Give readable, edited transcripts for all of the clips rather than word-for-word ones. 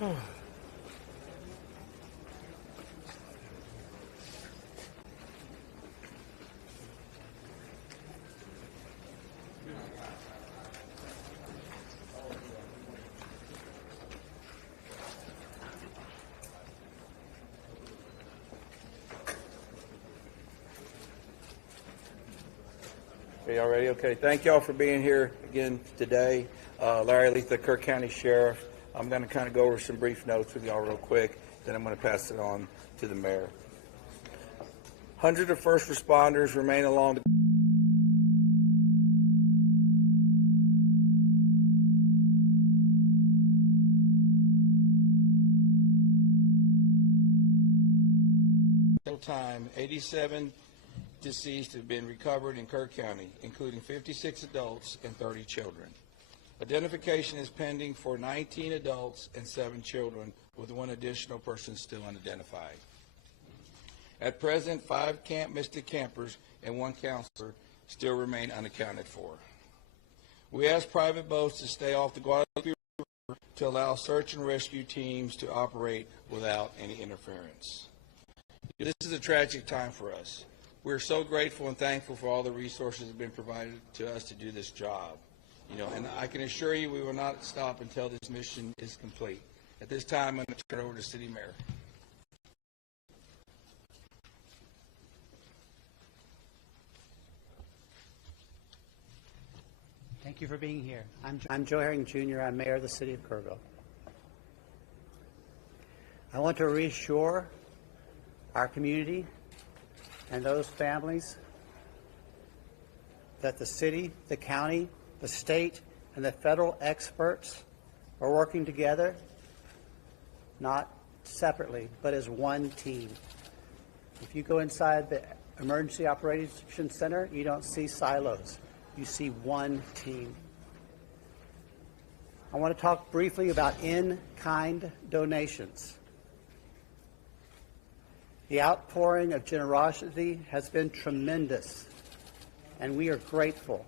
Y'all ready? Okay. Thank y'all for being here again today. Larry Letha, Kerr County Sheriff. I'm going to kind of go over some brief notes with y'all real quick, then I'm going to pass it on to the mayor. Hundreds of first responders remain along the time. 87 deceased have been recovered in Kerr County, including 56 adults and 30 children. Identification is pending for 19 adults and 7 children, with 1 additional person still unidentified. At present, 5 Camp Mystic campers and 1 counselor still remain unaccounted for. We ask private boats to stay off the Guadalupe River to allow search and rescue teams to operate without any interference. This is a tragic time for us. We're so grateful and thankful for all the resources that have been provided to us to do this job. And I can assure you we will not stop until this mission is complete. At this time, I'm going to turn it over to City Mayor. Thank you for being here. I'm Joe Herring, Jr. I'm Mayor of the City of Kerrville. I want to reassure our community and those families that the city, the county, the state, and the federal experts are working together, not separately, but as one team. If you go inside the Emergency Operations Center, you don't see silos. You see one team. I want to talk briefly about in-kind donations. The outpouring of generosity has been tremendous, and we are grateful.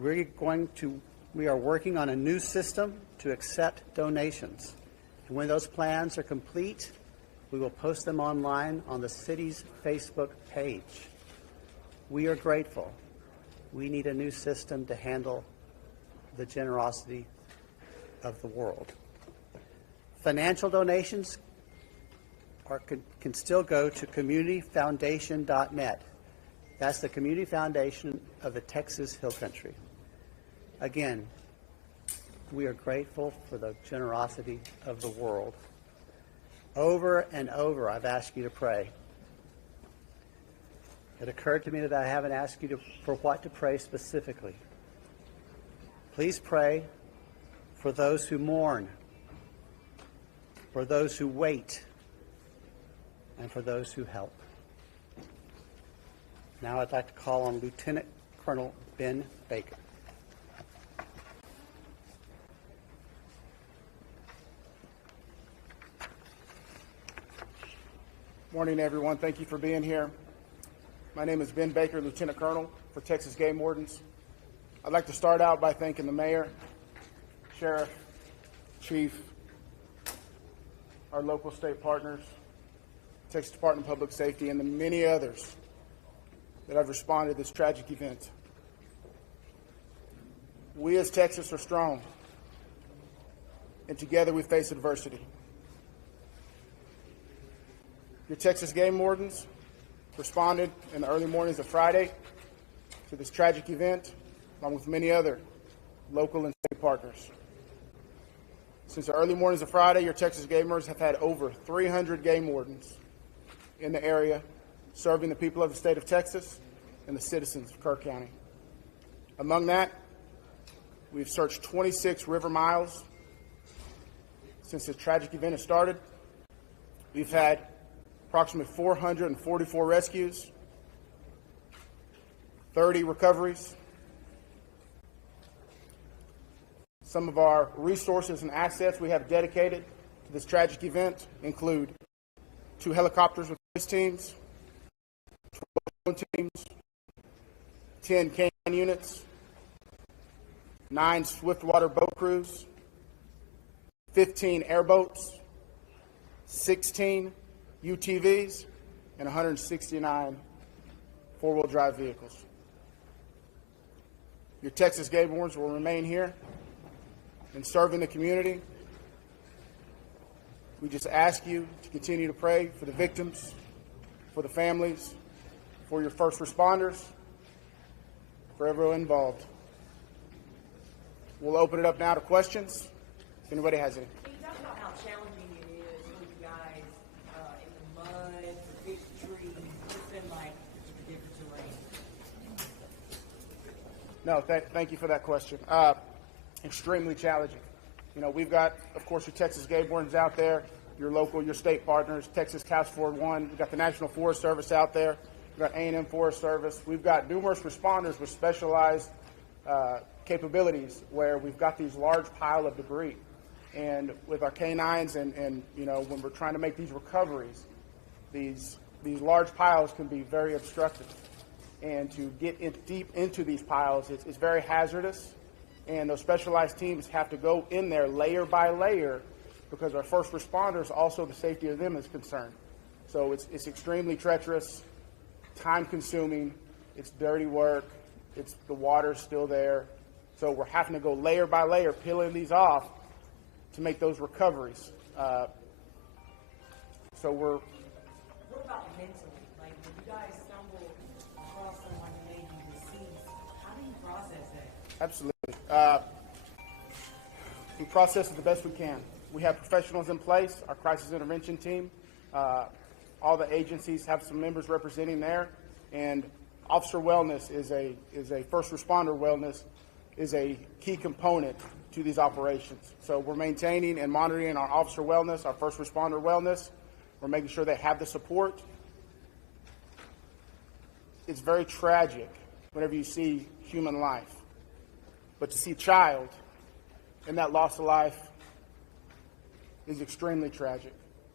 We are working on a new system to accept donations. And when those plans are complete, we will post them online on the city's Facebook page. We are grateful. We need a new system to handle the generosity of the world. Financial donations can still go to communityfoundation.net. That's the community foundation of the Texas Hill Country. Again, we are grateful for the generosity of the world. Over and over, I've asked you to pray. It occurred to me that I haven't asked you for what to pray specifically. Please pray for those who mourn, for those who wait, and for those who help. Now I'd like to call on Lieutenant Colonel Ben Baker. Morning, everyone. Thank you for being here. My name is Ben Baker, Lieutenant Colonel for Texas Game Wardens. I'd like to start out by thanking the Mayor, Sheriff, Chief, our local state partners, Texas Department of Public Safety, and the many others that have responded to this tragic event. We as Texas are strong, and together we face adversity. Your Texas Game Wardens responded in the early mornings of Friday to this tragic event, along with many other local and state partners. Since the early mornings of Friday, your Texas Gamers have had over 300 game wardens in the area, serving the people of the state of Texas and the citizens of Kerr County. Among that, we've searched 26 river miles since the tragic event has started. We've had approximately 444 rescues, 30 recoveries. Some of our resources and assets we have dedicated to this tragic event include 2 helicopters with police teams, 12 teams, 10 canine units, 9 swiftwater boat crews, 15 airboats, 16 UTVs, and 169 four-wheel drive vehicles. Your Texas Game Wardens will remain here and serve in the community. We just ask you to continue to pray for the victims, for the families, for your first responders, for everyone involved. We'll open it up now to questions, if anybody has any. Can you talk about how challenging it is for you guys in the mud, for big trees? What's been like the difference in rain? No, thank you for that question. Extremely challenging. You know, we've got, of course, your Texas Game Wardens out there, your local, your state partners, Texas Task Force 1. We've got the National Forest Service out there. We've got A&M Forest Service. We've got numerous responders with specialized capabilities where we've got these large pile of debris. And with our canines and you know, when we're trying to make these recoveries, these large piles can be very obstructive. And to get deep into these piles, it's very hazardous. And those specialized teams have to go in there layer by layer because our first responders, also the safety of them is concerned. So it's extremely treacherous, time-consuming, it's dirty work, the water's still there. So we're having to go layer by layer, peeling these off to make those recoveries. So we're... What about mentally? Like, when you guys stumble across someone who may be deceased, how do you process that? Absolutely. We process it the best we can. We have professionals in place, our crisis intervention team. All the agencies have some members representing there, and officer wellness is a first responder wellness is a key component to these operations. So we're maintaining and monitoring our officer wellness, our first responder wellness. We're making sure they have the support. It's very tragic whenever you see human life. But to see a child in that loss of life is extremely tragic.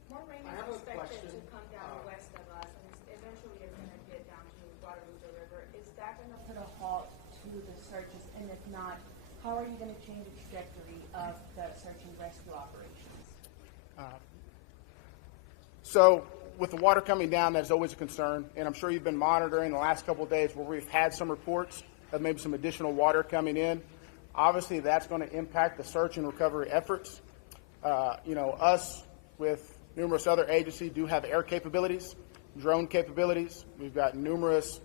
More rain is expected to come down west of us, and eventually it's going to get down to Guadalupe River. Is that going to put a halt to the searches? And if not, how are you going to change the trajectory of the search and rescue operations? So with the water coming down, that's always a concern, and I'm sure you've been monitoring the last couple of days where we've had some reports of maybe some additional water coming in. Obviously, that's going to impact the search and recovery efforts. You know, us with numerous other agencies do have air capabilities, drone capabilities. We've got numerous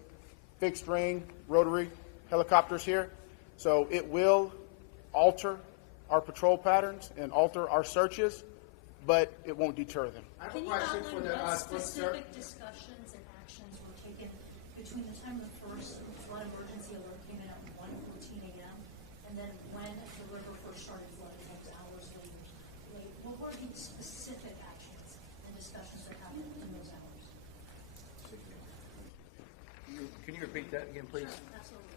fixed wing, rotary helicopters here. So it will alter our patrol patterns and alter our searches, but it won't deter them. Can you outline what specific discussions and actions were taken between the time the first flood emergency alert came in at 1:14 a.m. and then when the river first started flooding, that was hours later? What were the specific actions and discussions that happened in those hours? Can you repeat that again, please? Sure, absolutely.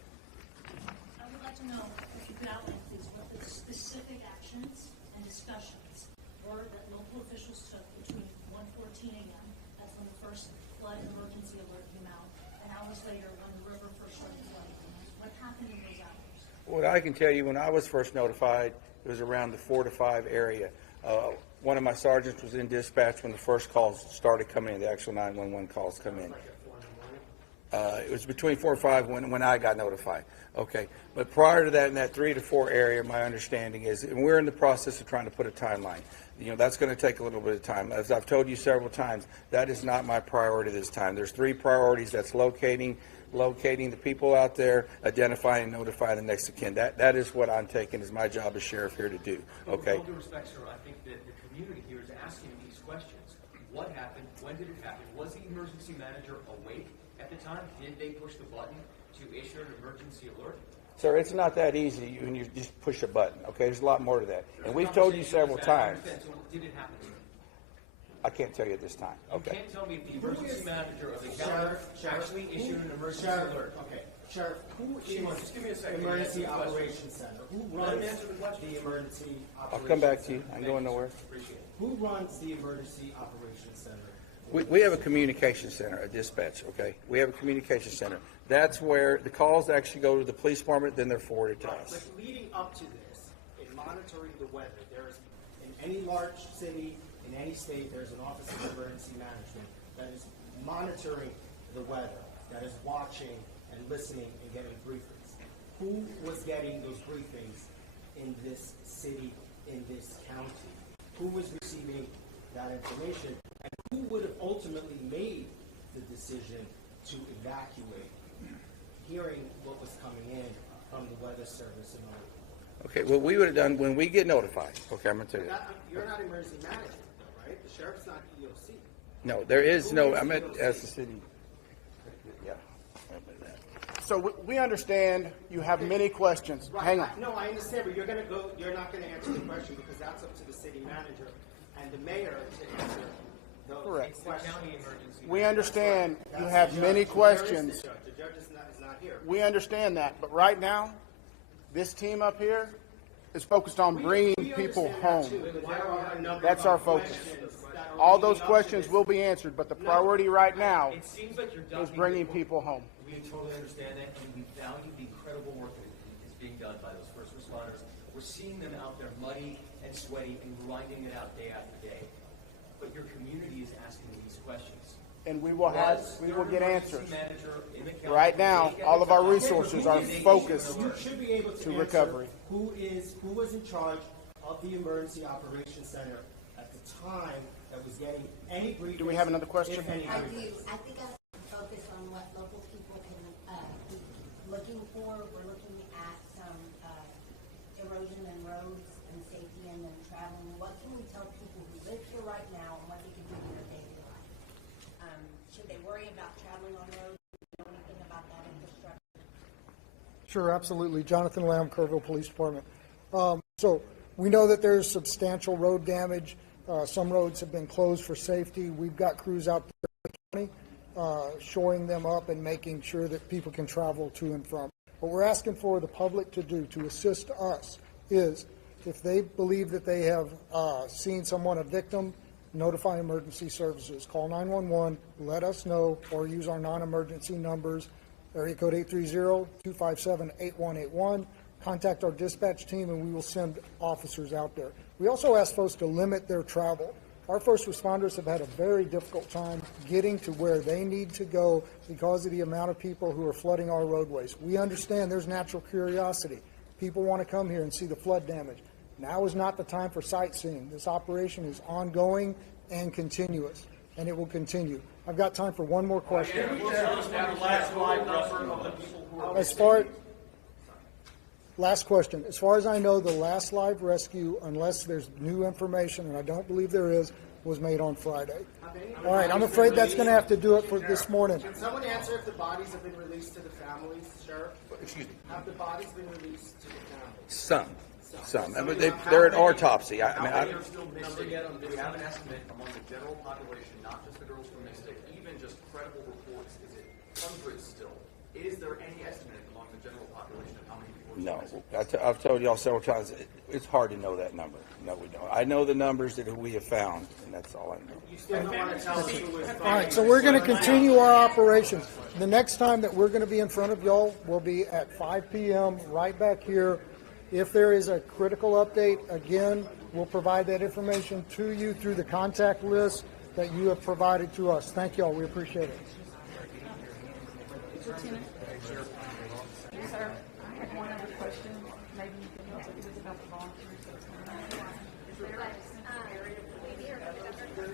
I would like to know if you could outline, please, what the specific actions and discussions were that local officials took between 1:14 a.m., that's when the first flood emergency alert came out, and hours later when the river first started flooding. What happened in those hours? What I can tell you, when I was first notified, it was around the 4 to 5 area. One of my sergeants was in dispatch when the first calls started coming in, the actual 911 calls come in. It was between 4 and 5 when I got notified. Okay, but prior to that, in that 3 to 4 area, my understanding is, and we're in the process of trying to put a timeline. You know, that's going to take a little bit of time. As I've told you several times, that is not my priority this time. There's 3 priorities. That's locating the people out there, identifying and notifying the next of kin. That is what I'm taking as my job as sheriff here to do. Okay. With all due respect, sir, I think that the community here is asking these questions. What happened? When did it happen? Was the emergency manager awake at the time? Did they push the button to issue an emergency alert? Sir, it's not that easy when you just push a button. Okay, there's a lot more to that. And we've told you several times. So did it happen? I can't tell you at this time. Okay. You can't tell me if the emergency manager of the county actually issued an emergency alert. Okay, Sheriff, who Shimon, is just give me a second. Emergency Answer the question. Operations Center? Who Let him runs answer the question. the Emergency Operations I'll come back to you. Center? I'm going nowhere. Appreciate it. Who runs the Emergency Operations Center? We have a communication center, a dispatch, okay? We have a communication center. That's where the calls actually go to the police department, then they're forwarded to us. But leading up to this, in monitoring the weather, there's an any large city, in any state, there's an Office of Emergency Management that is monitoring the weather, that is watching and listening and getting briefings. Who was getting those briefings in this city, in this county? Who was receiving that information? And who would have ultimately made the decision to evacuate, hearing what was coming in from the Weather Service and all? Okay, what we would have done when we get notified, okay, I'm going to tell you. You're not emergency management, though, right? The sheriff's not EOC. No, there is no, I meant as the city. Yeah. So we understand you have many questions. Right. Hang on. No, I understand, but you're not going to answer the question because that's up to the city manager and the mayor to answer those Correct. questions. County emergency. We understand you That's have the many judge. Where is the questions. judge? The judge is not here. We understand that, but right now, this team up here is focused on bringing We people understand that home. too, but there are a number That's of our focus. questions that are All leading those up to questions this. will be answered, but the priority right now It seems like you're is ducking bringing people home. We totally understand that, and we value the incredible work that is being done by those first responders. We're seeing them out there muddy and sweaty and grinding it out day after day. But your community is asking these questions. And we will get answers. Manager in the county Right now, all of our resources are focused You should be able to to answer recovery. who was in charge of the Emergency Operations Center at the time that was getting any briefings. Do we have another question? If any I do. briefings. I think I can focus on what local people can be looking for. We're looking at some erosion in roads and safety and then traveling. What can we tell people who live here right now and what they can do in their daily life? Should they worry about traveling on roads? Do you know anything about that infrastructure? Sure, absolutely. Jonathan Lamb, Kerrville Police Department. So we know that there's substantial road damage. Some roads have been closed for safety. We've got crews out there in the county, shoring them up and making sure that people can travel to and from. What we're asking for the public to do to assist us is if they believe that they have seen someone, a victim, notify emergency services. Call 911, let us know, or use our non-emergency numbers, area code 830-257-8181. Contact our dispatch team and we will send officers out there. We also ask folks to limit their travel. Our first responders have had a very difficult time getting to where they need to go because of the amount of people who are flooding our roadways. We understand there's natural curiosity. People want to come here and see the flood damage. Now is not the time for sightseeing. This operation is ongoing and continuous, and it will continue. I've got time for one more question. Last question. As far as I know, the last live rescue, unless there's new information, and I don't believe there is, was made on Friday. All right, I'm afraid that's going to have to do it for this morning. Can someone answer if the bodies have been released to the families, Sheriff? Excuse me. Have the bodies been released to the families? Some. I mean, they're an autopsy. I mean, How many are still missing? Do we have an estimate among the general population, not just the girls from Mystic, even just credible reports? Is it hundreds still? Is there any estimate among the general population of how many people are still missing? I've told y'all several times, it's hard to know that number. No, we don't. I know the numbers that we have found, and that's all I know. You still don't want to tell us who was All right, so we're going to continue our operations. The next time that we're going to be in front of y'all will be at 5 p.m. right back here. If there is a critical update, again, we'll provide that information to you through the contact list that you have provided to us. Thank y'all. We appreciate it. Lieutenant? Yes, sir. I have one other question. Maybe you can help. It was about the volunteers. Is there a area for